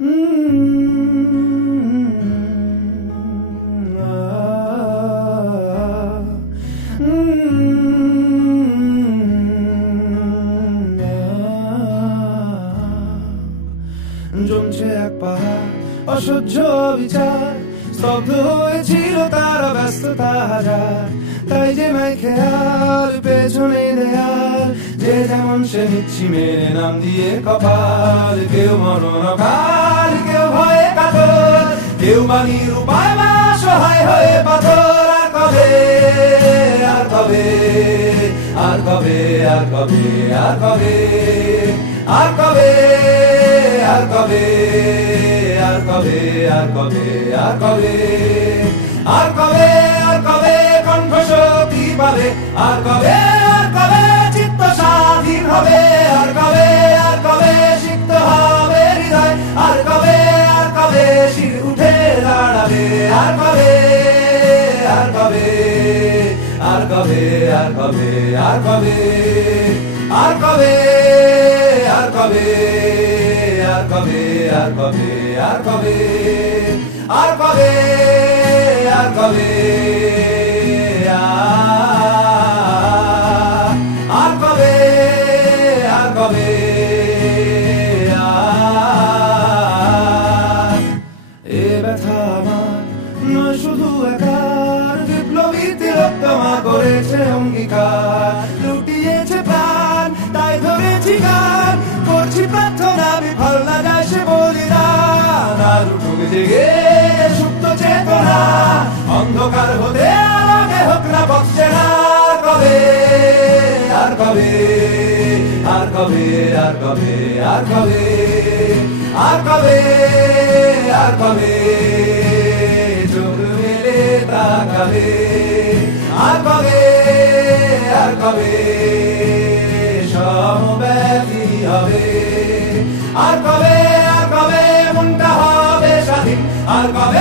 জমছে এক পাহাড় অসহ্য বিচার, স্তব্ধ হয়েছিল তারা ব্যস্ততা হাজার। তাই যে মাই খেয়াল পেছনে দেয়াল, যে যেমন সে নিচ্ছি মেরে নাম দিয়ে কপাল। কেউ মননকাল, কেউ ভয়ে কাতর, কেউ বাণীর উপায় বা সহায় হয়ে পাথর। আর কবে, আর কবে, আর কবে, আর কবে, আর কবে, আর কবে, আর কবে, আর কবে, আর কবে, আর কবে, আর কবে, আর কবে কণ্ঠ শক্তি পাবে, আর কবে, আর কবে চিত্ত স্বাধীন হবে, আর কবে, আর কবে সিক্ত হবে হৃদয়, আর কবে, আর কবে শির উঠে দাঁড়াবে, আর কবে, আর কবে, আর কবে, আর কবে, আর কবে, আর কবে, আর কবে, আর কবে, আর কবে, আর কবে, আর কবে, আর কবে, আর কবে, আর কবে, এ ব্যথা আমার নয় শুধু একার, বিপ্লবী তিলোত্তমা করেছে অঙ্গীকার। লুটিয়েছে প্রাণ তাই ধরেছি গান, করছি প্রার্থনা বিফল না যায় সে বলিদান। আর উঠুক জেগে সুপ্ত চেতনা, অন্ধকার হতে আগে হোক না বক্সে না। কবে, আর কবে, আর কবে, আর কবে, আর কবে, আর কবে, আর কবে চোখ মেলে তাকাবে, আর কবে, আর কবে সমব্যথী হবে, আর কবে, আর কবে মনটা হবে স্বাধীন, আর কবে,